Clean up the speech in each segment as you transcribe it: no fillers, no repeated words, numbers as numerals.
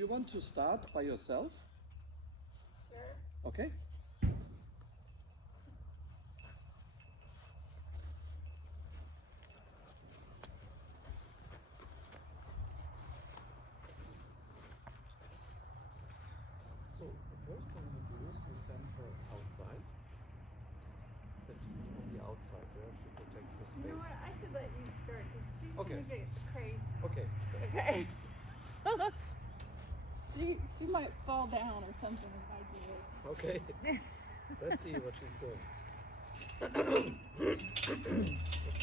you want to start by yourself? Sure. Okay. So the first thing you do is you send her outside. But on the outside, you have to protect the space. You know what? I should let you start because she's Okay. gonna get crazy. Okay. Okay. she might fall down or something if I do it. Okay. Let's see what she's doing.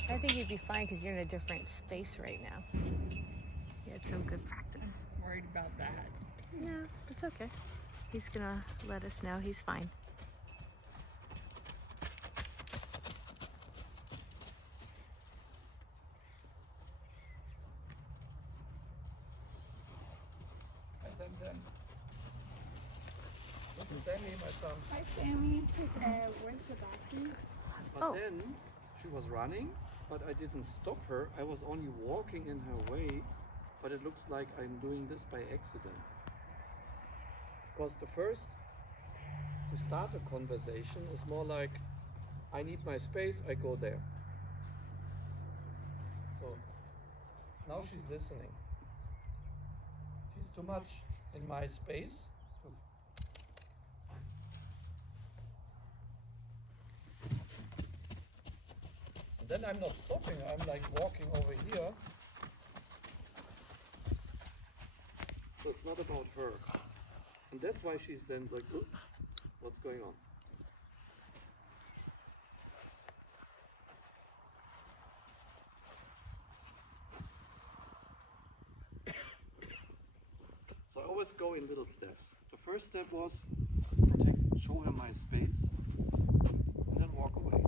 I think you'd be fine because you're in a different space right now. You had some good practice. I'm worried about that. Yeah, it's okay. He's gonna let us know he's fine. Hi, Sam. This is Sammy, my son. Hi, Sammy. Where's the bathroom? But then she was running, but I didn't stop her. I was only walking in her way, but it looks like I'm doing this by accident. Because the first, to start a conversation is more like, I need my space, I go there. So now she's listening. She's too much in my space. And then I'm not stopping, I'm like walking over here. So it's not about her. And that's why she's then like, "Oop, what's going on?" So I always go in little steps. The first step was protect, show her my space, and then walk away.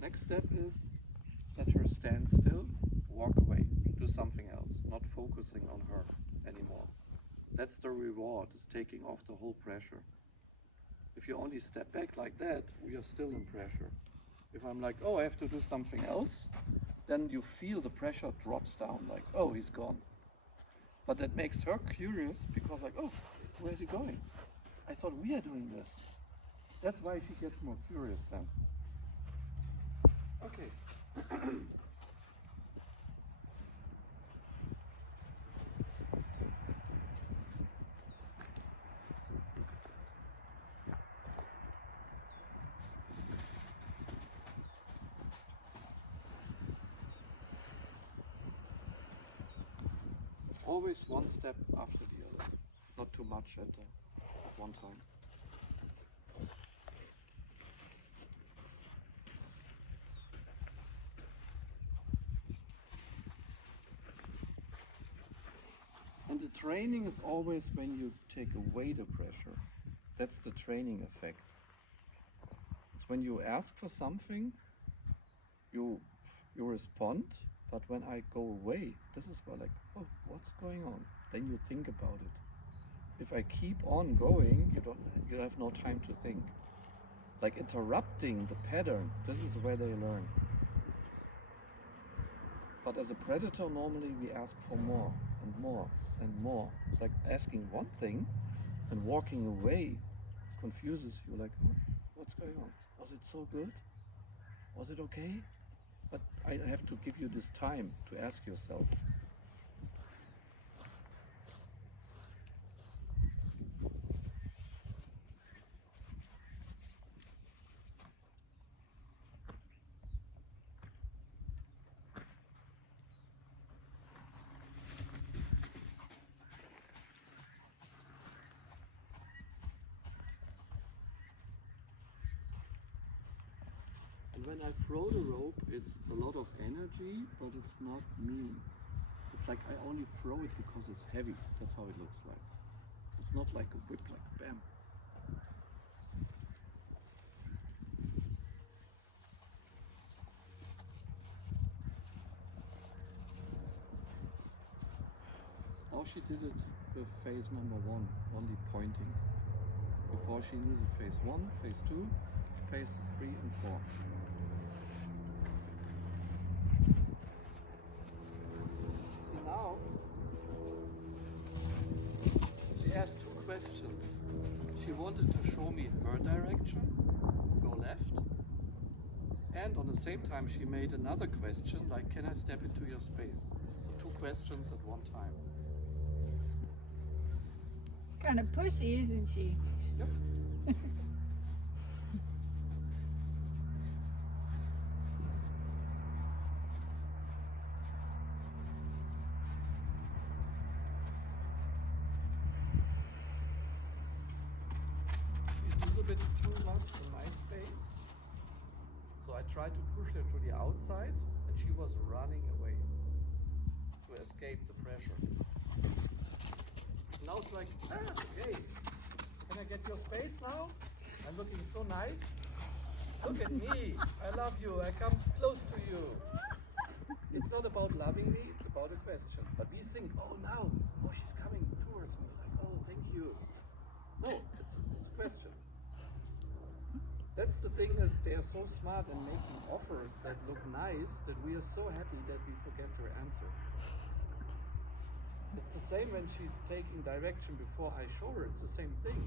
Next step is let her stand still, walk away, do something else, not focusing on her anymore. That's the reward, is taking off the whole pressure. If you only step back like that, we are still in pressure. If I'm like, oh, I have to do something else, then you feel the pressure drops down, like, oh, he's gone. But that makes her curious because like, oh, where's he going? I thought we are doing this. That's why she gets more curious then. Okay. Always one step after the other, not too much at one time. And the training is always when you take away the pressure. That's the training effect. It's when you ask for something, you respond, but when I go away, this is where like, oh, what's going on? Then you think about it. If I keep on going, you have no time to think. Like interrupting the pattern, this is where they learn. But as a predator, normally we ask for more and more and more. It's like asking one thing and walking away confuses you, like, oh, what's going on? Was it so good? Was it okay? But I have to give you this time to ask yourself. And when I throw the rope, it's a lot of energy, but it's not me. It's like I only throw it because it's heavy. That's how it looks like. It's not like a whip, like bam. Now she did it with phase number 1, only pointing. Before she knew the phase 1, phase 2, phase 3 and 4. See now, questions. She wanted to show me her direction, go left, and on the same time she made another question like, can I step into your space? So 2 questions at one time. Kind of pushy, isn't she? Yep. She's a little bit too much in my space. So I tried to push her to the outside and she was running away to escape the pressure. Now it's like, hey, can I get your space now? I'm looking so nice. Look at me. I love you. I come close to you. It's not about loving me, it's about a question. But we think, oh, now, oh, she's coming towards me. Like, oh, thank you. No, it's a question. That's the thing, is they are so smart in making offers that look nice that we are so happy that we forget to answer. It's the same when she's taking direction before I show her. It's the same thing.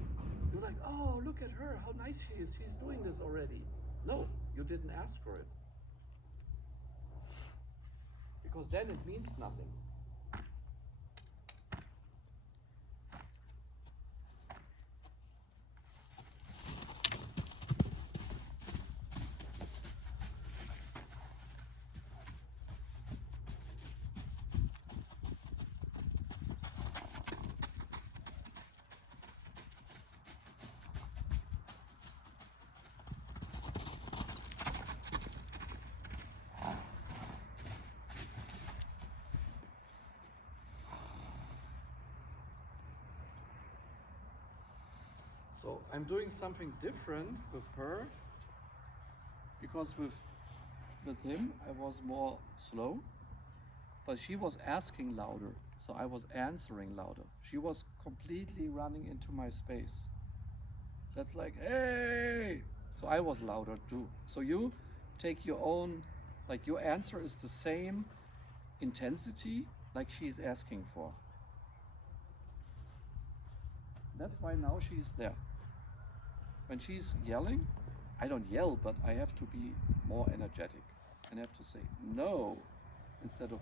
You're like, oh, look at her, how nice she is. She's doing this already. No, you didn't ask for it. Because then it means nothing. So I'm doing something different with her, because with him I was more slow, but she was asking louder, so I was answering louder. She was completely running into my space. That's like, hey! So I was louder too. So you take your own, like your answer is the same intensity like she's asking for. That's why now she's there. When she's yelling, I don't yell, but I have to be more energetic and have to say no instead of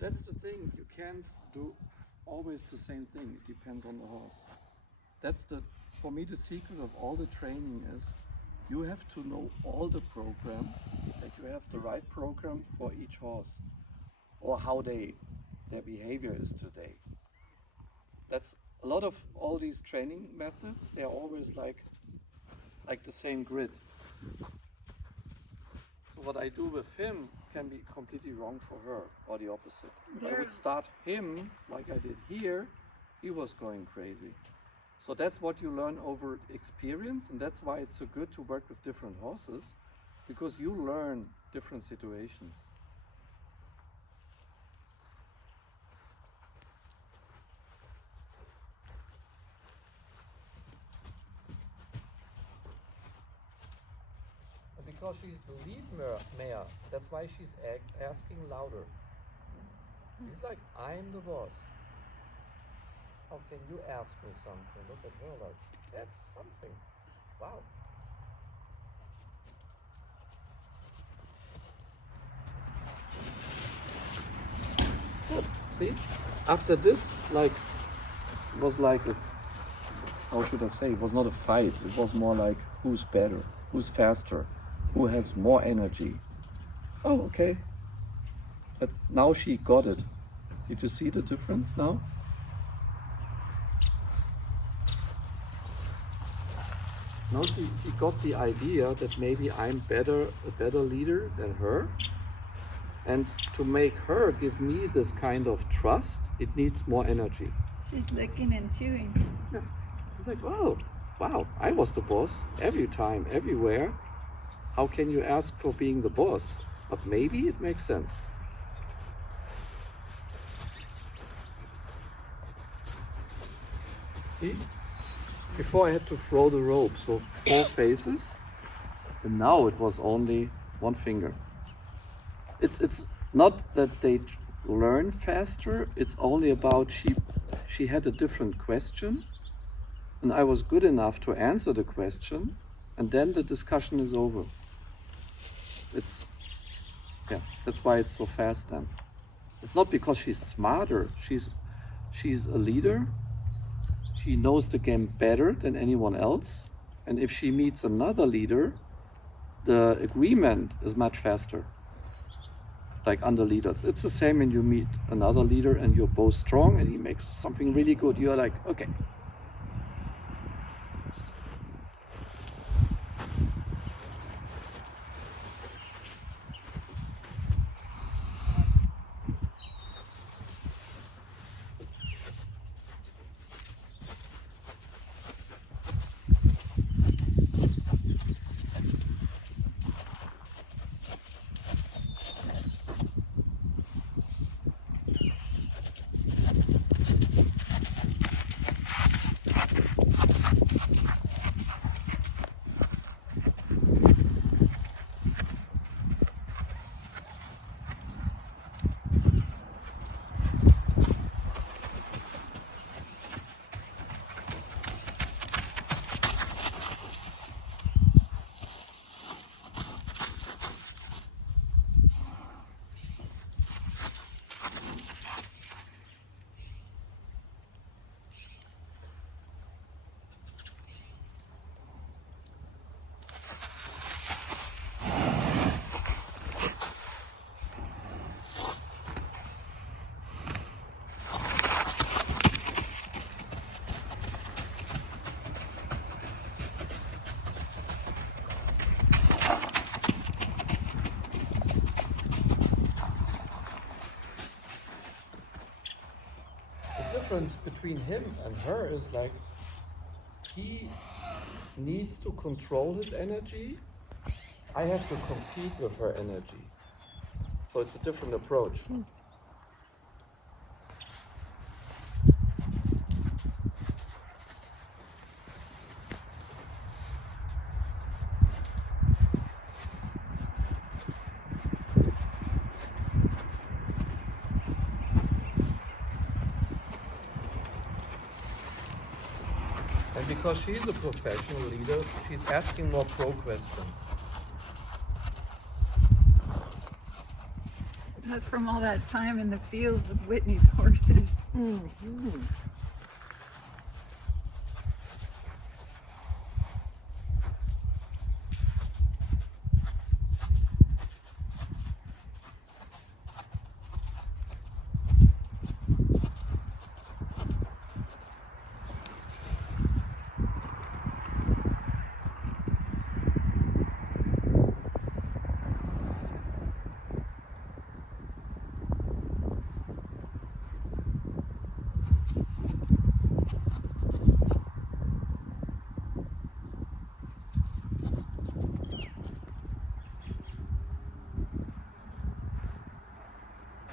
that's the thing, you can't do always the same thing, it depends on the horse. That's for me the secret of all the training is, you have to know all the programs, that you have the right program for each horse, or how their behavior is today. That's a lot of all these training methods, they are always like the same grid. So what I do with him can be completely wrong for her, or the opposite. If I would start him like I did here, he was going crazy. So that's what you learn over experience, and that's why it's so good to work with different horses, because you learn different situations. Because she's the lead mare, that's why she's asking louder. She's like, I'm the boss. How can you ask me something? Look at her like, that's something. Wow. Good. See? After this, like, was like a how should I say, it was not a fight. It was more like, who's better, who's faster, who has more energy. Oh, okay. Now she got it. Did you see the difference now? Now he got the idea that maybe I'm a better leader than her. And to make her give me this kind of trust, it needs more energy. She's licking and chewing. Yeah. It's like, oh, wow, I was the boss every time, everywhere. How can you ask for being the boss? But maybe it makes sense. See? Before I had to throw the rope, so 4 faces, and now it was only 1 finger. It's not that they learn faster, it's only about she had a different question, and I was good enough to answer the question, and then the discussion is over. That's why it's so fast then. It's not because she's smarter, she's a leader. She knows the game better than anyone else, and if she meets another leader, the agreement is much faster. Like under leaders. It's the same when you meet another leader and you're both strong and he makes something really good. You're like, okay. The difference between him and her is like he needs to control his energy. I have to compete with her energy. So it's a different approach. And because she's a professional leader, she's asking more pro questions. That's from all that time in the field with Whitney's horses. Mm-hmm.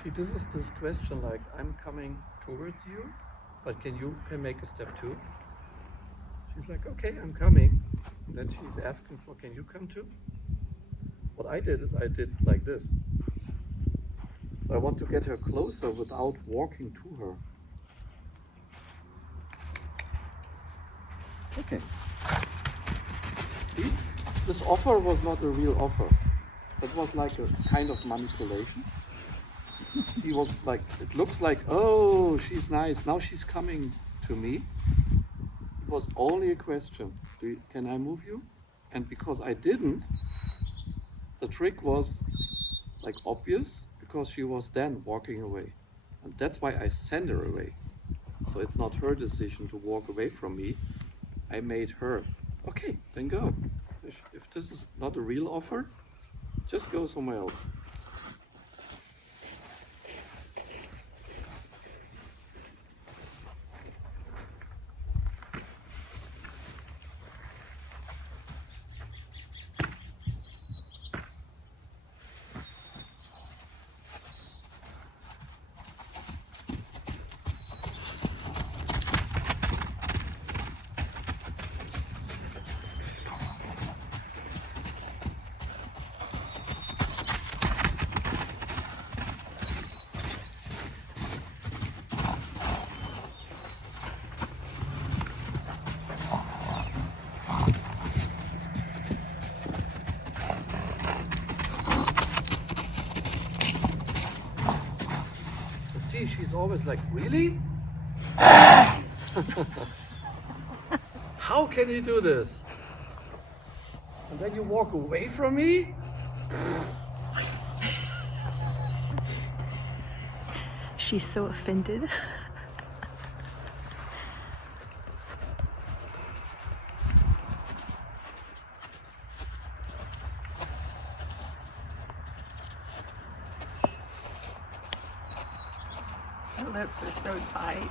See, this is this question like, I'm coming towards you, but can you make a step too? She's like, okay, I'm coming. And then she's asking for, can you come too? What I did is I did like this. So I want to get her closer without walking to her. Okay. See? This offer was not a real offer. It was like a kind of manipulation. He was like, it looks like, oh, she's nice. Now she's coming to me. It was only a question. Can I move you? And because I didn't, the trick was like obvious because she was then walking away. And that's why I sent her away. So it's not her decision to walk away from me. I made her, okay, then go. If this is not a real offer, just go somewhere else. See, she's always like, really? How can you do this? And then you walk away from me? She's so offended. Her lips are so tight.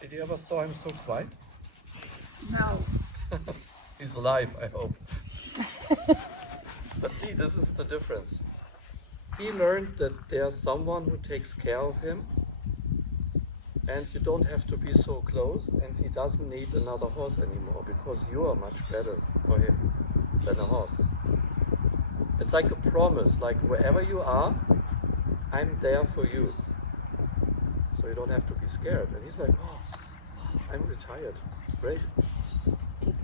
Did you ever saw him so quiet? No. He's alive, I hope. But see, this is the difference. He learned that there's someone who takes care of him, and you don't have to be so close, and he doesn't need another horse anymore because you are much better for him than a horse. It's like a promise, like wherever you are, I'm there for you. So you don't have to be scared. And he's like, oh, I'm retired. Great. He's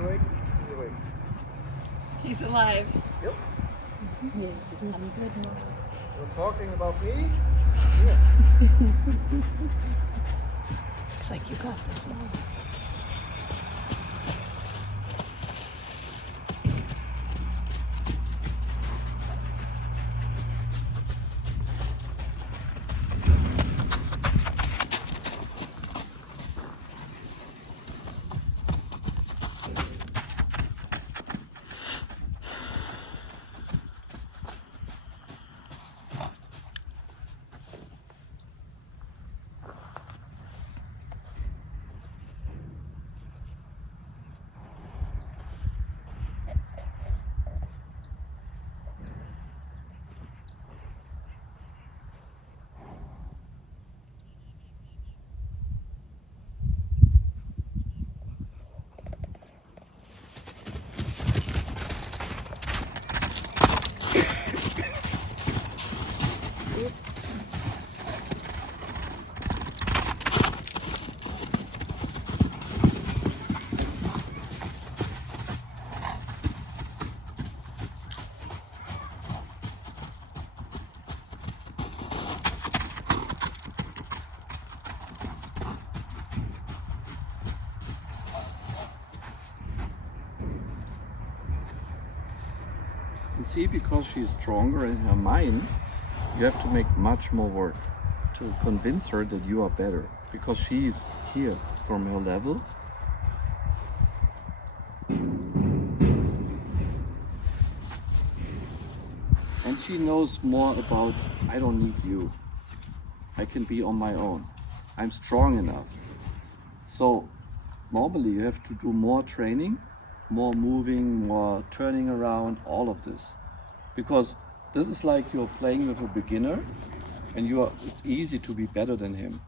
awake. He's awake. He's alive. Yep. Yes, I'm good now. You're talking about me? Yeah. It's like you got this now. see, because she's stronger in her mind, you have to make much more work to convince her that you are better, because she's here from her level. And she knows more about, I don't need you. I can be on my own. I'm strong enough. So normally you have to do more training, more moving, more turning around, all of this. Because this is like you're playing with a beginner and it's easy to be better than him.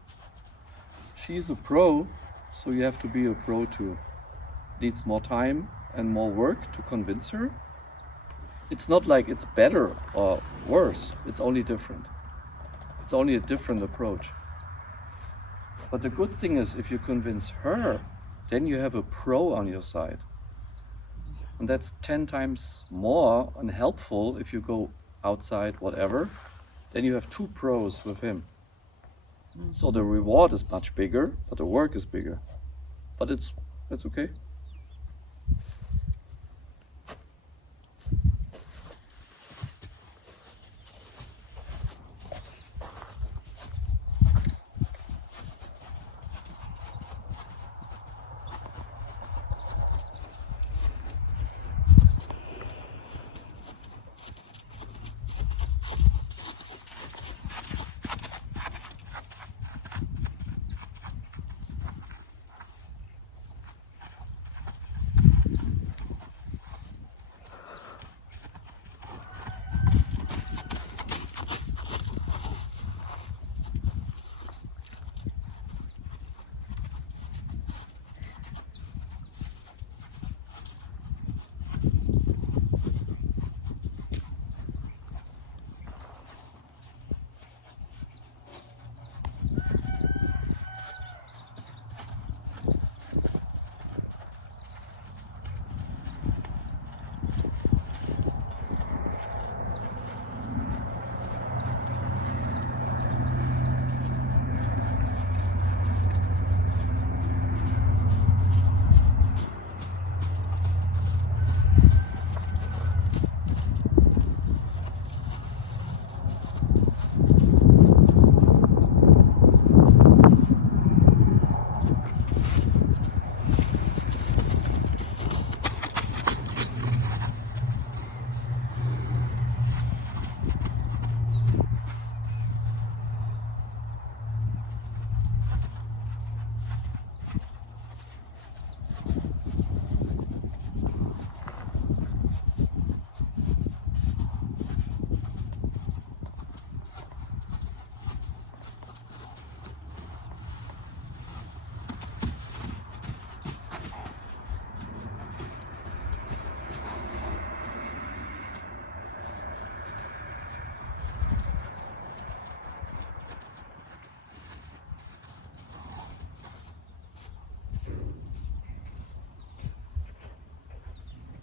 She's a pro, so you have to be a pro too. Needs more time and more work to convince her. It's not like it's better or worse, it's only different. It's only a different approach. But the good thing is, if you convince her, then you have a pro on your side. And that's 10 times more unhelpful if you go outside, whatever. Then you have 2 pros with him. So the reward is much bigger, but the work is bigger. But it's okay.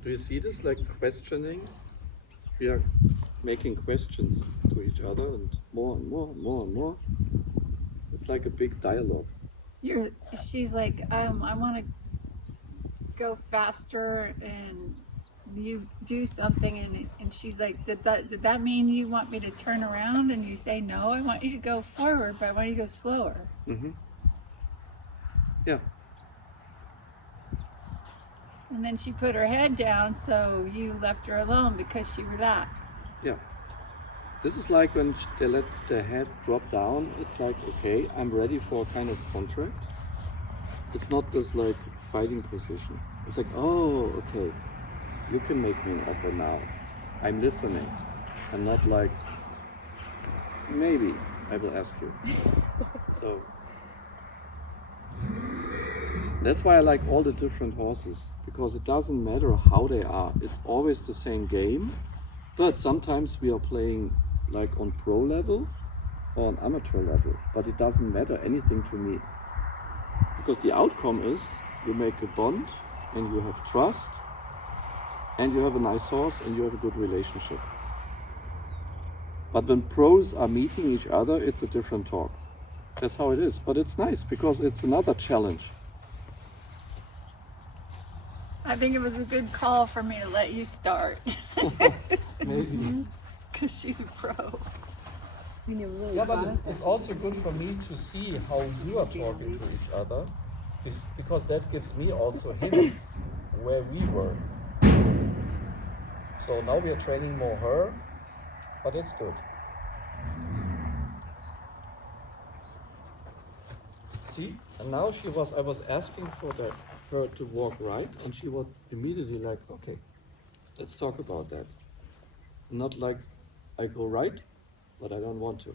Do you see this, like questioning? We are making questions to each other, and more and more and more and more. It's like a big dialogue. She's like, I want to go faster, and you do something, and she's like, did that mean you want me to turn around? And you say, no, I want you to go forward, but I want you to go slower. Mm-hmm. Yeah. And then she put her head down, so you left her alone because she relaxed. Yeah. This is like when they let the head drop down, it's like, okay, I'm ready for a kind of contract. It's not this like fighting position. It's like, oh, okay, you can make me an offer now. I'm listening. I'm not like, maybe I will ask you. So that's why I like all the different horses, because it doesn't matter how they are. It's always the same game, but sometimes we are playing like on pro level or on amateur level, but it doesn't matter anything to me, because the outcome is you make a bond and you have trust and you have a nice horse and you have a good relationship. But when pros are meeting each other, it's a different talk. That's how it is, but it's nice because it's another challenge. I think it was a good call for me to let you start. Maybe. Because she's a pro. Yeah, but it's also good for me to see how you are talking to each other, because that gives me also hints where we work. So now we are training more her, but it's good. See, and now I was asking for her to walk right, and she was immediately like, okay, let's talk about that. Not like I go right, but I don't want to.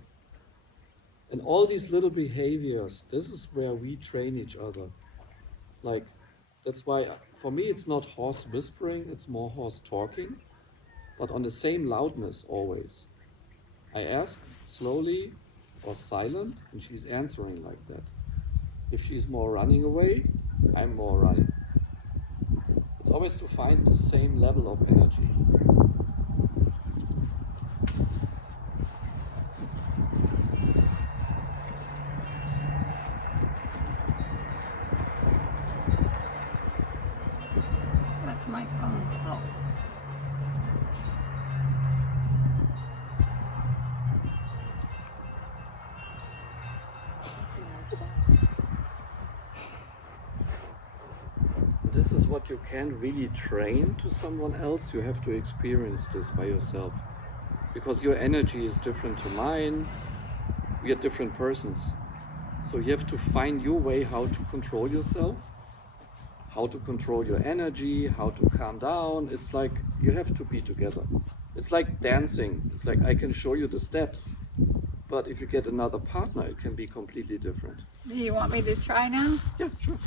And all these little behaviors, this is where we train each other. Like, that's why for me it's not horse whispering, it's more horse talking, but on the same loudness always. I ask slowly or silent, and she's answering like that. If she's more running away, I'm more running. It's always to find the same level of energy. That's my phone. Oh. This is what you can't really train to someone else. You have to experience this by yourself. Because your energy is different to mine. We are different persons. So you have to find your way how to control yourself, how to control your energy, how to calm down. It's like you have to be together. It's like dancing. It's like I can show you the steps, but if you get another partner, it can be completely different. Do you want me to try now? Yeah, sure.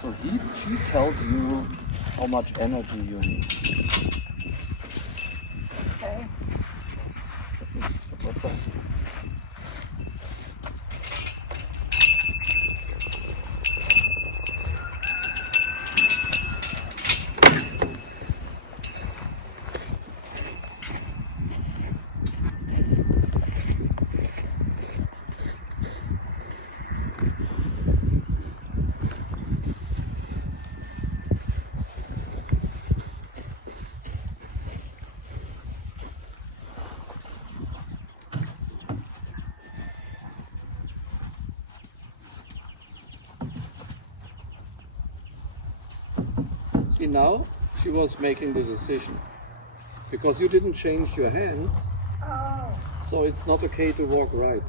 So she tells you how much energy you need. Okay. What's that? See, now she was making the decision. Because you didn't change your hands, so it's not okay to walk right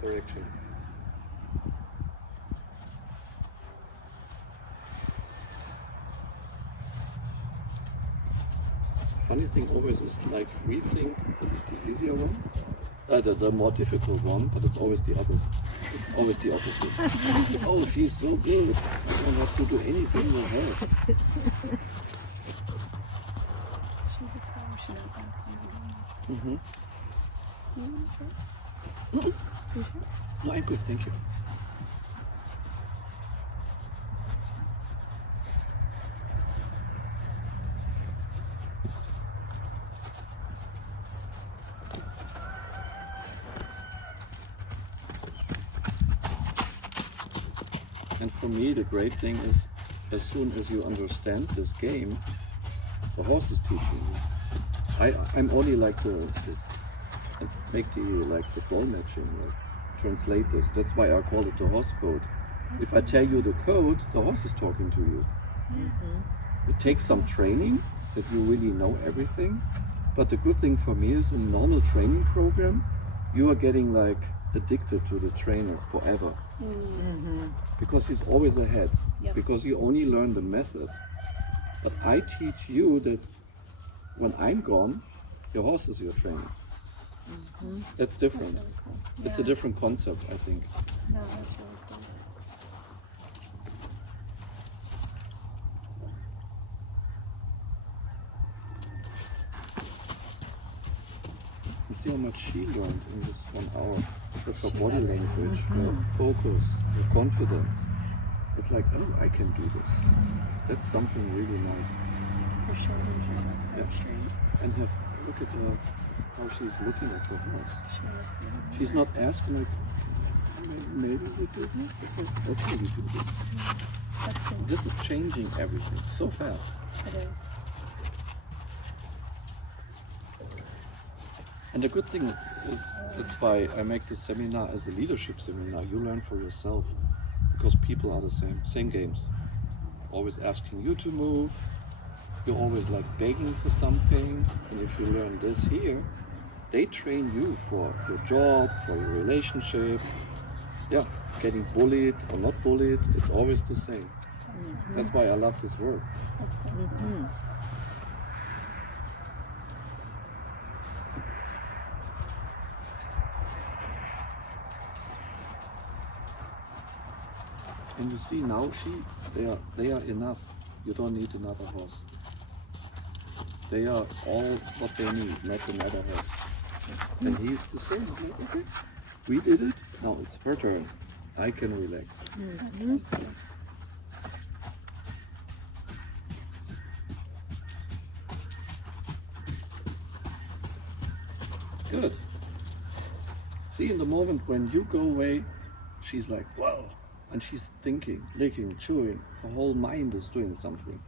direction. Funny thing always is like we think it's the easier one, the more difficult one, but it's always the opposite. It's always the opposite. Oh, she's so good. I don't have to do anything with her. She's a pro. She knows how to Mm-hmm. do it. No, I'm good, thank you. And for me, the great thing is, as soon as you understand this game, the horse is teaching you. I'm only like make the ball matching, like translate this. That's why I call it the horse code. If I tell you the code, the horse is talking to you. Mm-hmm. It takes some training that you really know everything. But the good thing for me is in a normal training program, you are getting like addicted to the trainer forever. Mm-hmm. Because he's always ahead. Yep. Because you only learn the method. But I teach you that when I'm gone, your horse is your trainer. Mm-hmm. That's different. That's really cool. It's Yeah. a different concept, I think. No, that's really cool. You see how much she learned in this 1 hour with her body language, her focus, her confidence. It's like, oh, I can do this. That's something really nice. For sure. Yeah. And Look at how she's looking at the horse. She looks really good. She's not asking like, maybe we do this. It's like, okay, we do this. That's it. This is changing everything so fast. It is. And the good thing is, that's why I make this seminar as a leadership seminar. You learn for yourself, because people are the same games. Always asking you to move. You're always like begging for something. And if you learn this here, they train you for your job, for your relationship. Yeah, getting bullied or not bullied, it's always the same. That's why I love this work. That's it. And you see now they are enough. You don't need another horse. They are all what they need, not another horse. And he's the same. I'm like, okay, we did it. Now it's her turn. I can relax. Good. See, in the moment when you go away, she's like, whoa. And she's thinking, licking, chewing. Her whole mind is doing something.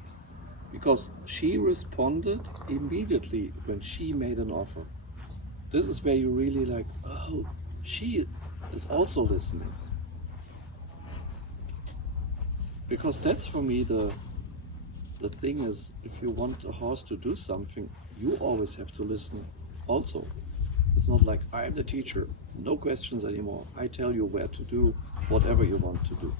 Because she responded immediately when she made an offer. This is where you really like, oh, she is also listening. Because that's for me the thing is, if you want a horse to do something, you always have to listen also. It's not like, I'm the teacher, no questions anymore. I tell you where to do whatever you want to do.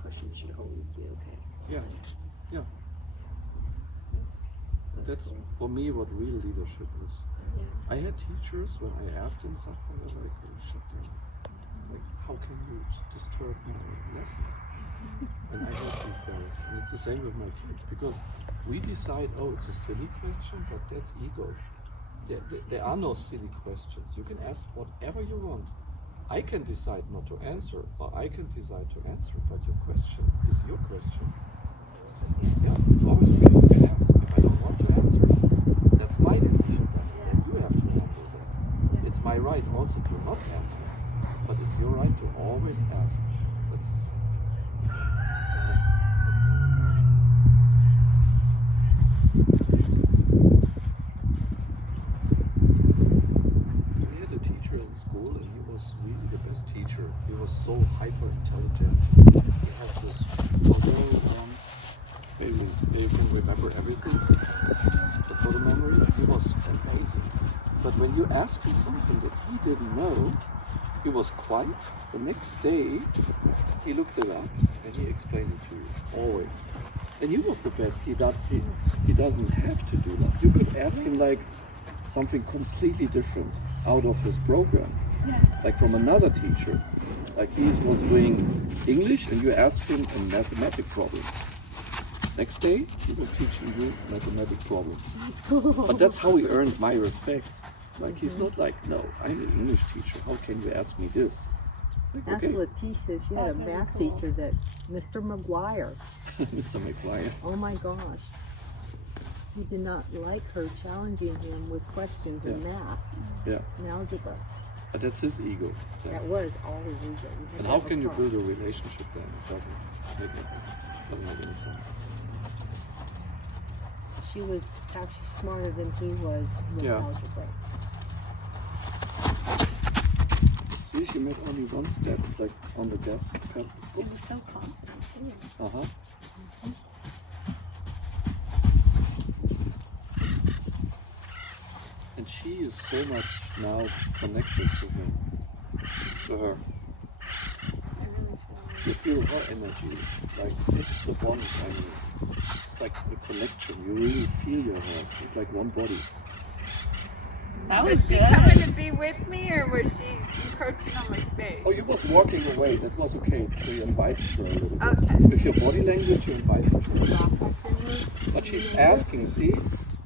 Question should always be okay. Yeah, yeah. That's for me what real leadership is. I had teachers when I asked them something, they're like, oh, shut down. Like, how can you disturb my lesson? And I hate these guys. And it's the same with my kids, because we decide, oh, it's a silly question, but that's ego. There are no silly questions. You can ask whatever you want. I can decide not to answer, or I can decide to answer, but your question is your question. Yeah, it's always okay. You can ask. If I don't want to answer, that's my decision then. And you have to handle that. It's my right also to not answer, but it's your right to always ask. That's we had a teacher in school, and he was really the best teacher. He was so hyper intelligent. He has this photo. Maybe you can remember everything. The photo memory. He was amazing. But when you asked him something that he didn't know, he was quiet. The next day, he looked it up and he explained it to you. Always. And he was the best. He doesn't have to do that. You could ask him like something completely different out of his program. Like from another teacher. Like he was doing English and you asked him a mathematics problem. Next day, he was teaching you mathematics problem. That's cool. But that's how he earned my respect. Like he's not like, no, I'm an English teacher. How can you ask me this? Like, That's okay. Letitia. She had a That's very math cool. teacher that Mr. McGuire. Mr. McGuire. Oh my gosh. He did not like her challenging him with questions in math Yeah, and algebra. but that's his ego. Yeah. That was all his ego. He had And to how have a can you car. build a relationship then? It doesn't make any sense. She was actually smarter than he was with Yeah. algebra. See, she made only one step, like on the gas pedal. It was so confident too. Uh-huh. And she is so much now connected to him, to her. You feel her energy, like this is the bond I mean. It's like a connection, you really feel your horse, it's like one body. That Was she good. coming to be with me, or was she encroaching on my space? Oh, you was walking away, that was okay, so you invited her a little bit. Okay. With your body language, you invited her. Stop us in here. But she's asking, see,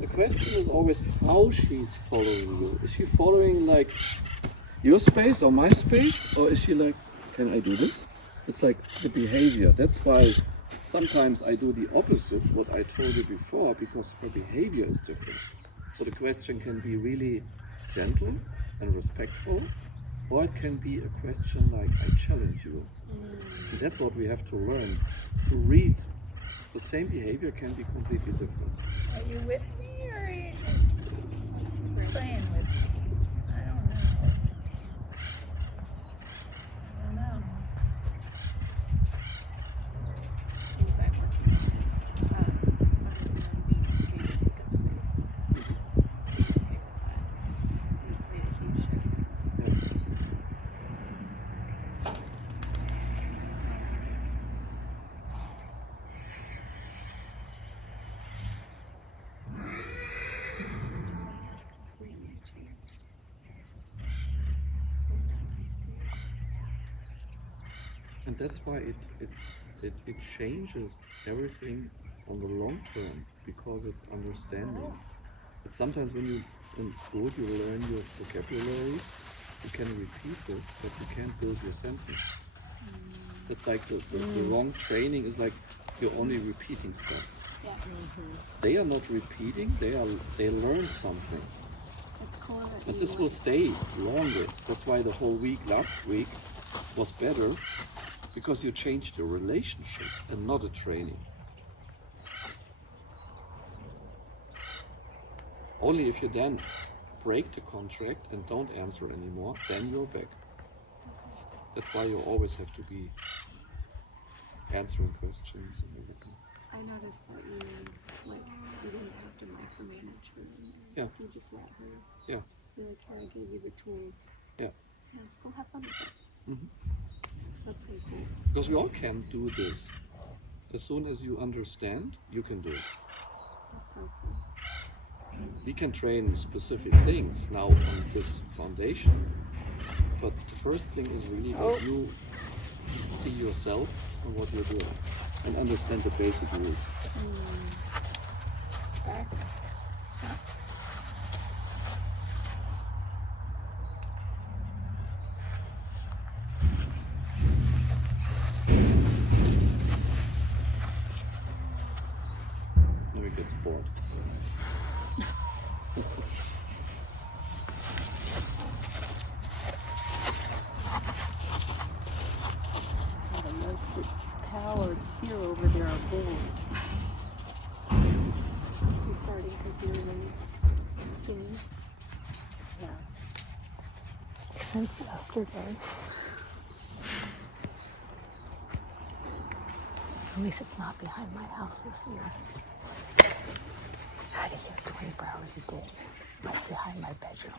The question is always how she's following you. Is she following like your space or my space, or is she like, can I do this? It's like the behavior. That's why sometimes I do the opposite, what I told you before, because her behavior is different. So the question can be really gentle and respectful, or it can be a question like, I challenge you. And that's what we have to learn, to read. The same behavior can be completely different. Are you with me or are you just playing with me? I don't know. I don't know. Things I'm working on is being okay to take up space. Being okay with that. It's made a huge difference. Yeah. And that's why it changes everything on the long term, because it's understanding. It's sometimes when you in school you learn your vocabulary, you can repeat this, but you can't build your sentence. It's like the wrong training is like you're only repeating stuff. Yeah. They are not repeating, they learn something. It's cool that And you this will stay longer. That's why the whole week last week was better, because you changed the relationship and not a training. Only if you then break the contract and don't answer anymore, then you're back. That's why you always have to be answering questions and everything. I noticed that you didn't have to micromanage her. Yeah. You just let her. Yeah. You like her, I gave you the tools. Yeah. Yeah, go have fun with it. Mhm. That's so cool. Because we all can do this. As soon as you understand, you can do it. That's so cool. We can train specific things now on this foundation. But the first thing is really that you see yourself and what you're doing and understand the basic rules. Back. Now he gets bored. The electric tower here over there are bulls. She's starting to do the singing. Yeah. Since yesterday. At least it's not behind my house this year. I can hear 24 hours a day, right behind my bedroom.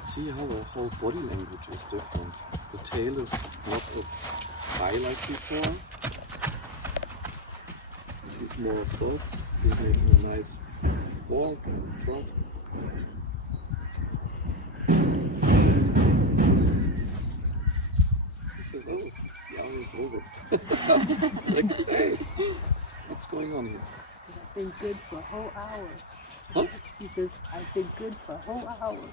See how the whole body language is different. The tail is not as high like before. She's more soft. She's making a nice walk and trot. She says, oh, the hour is over. Like, hey, what's going on here? I've been good for a whole hour. Huh? He says, I've been good for a whole hour.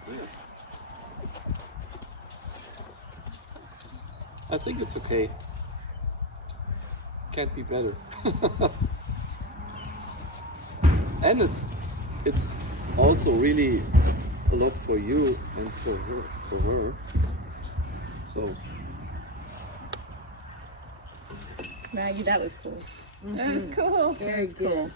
I think it's okay. Can't be better. And it's also really a lot for you and for her. So Maggie, that was cool. That was cool. Very good.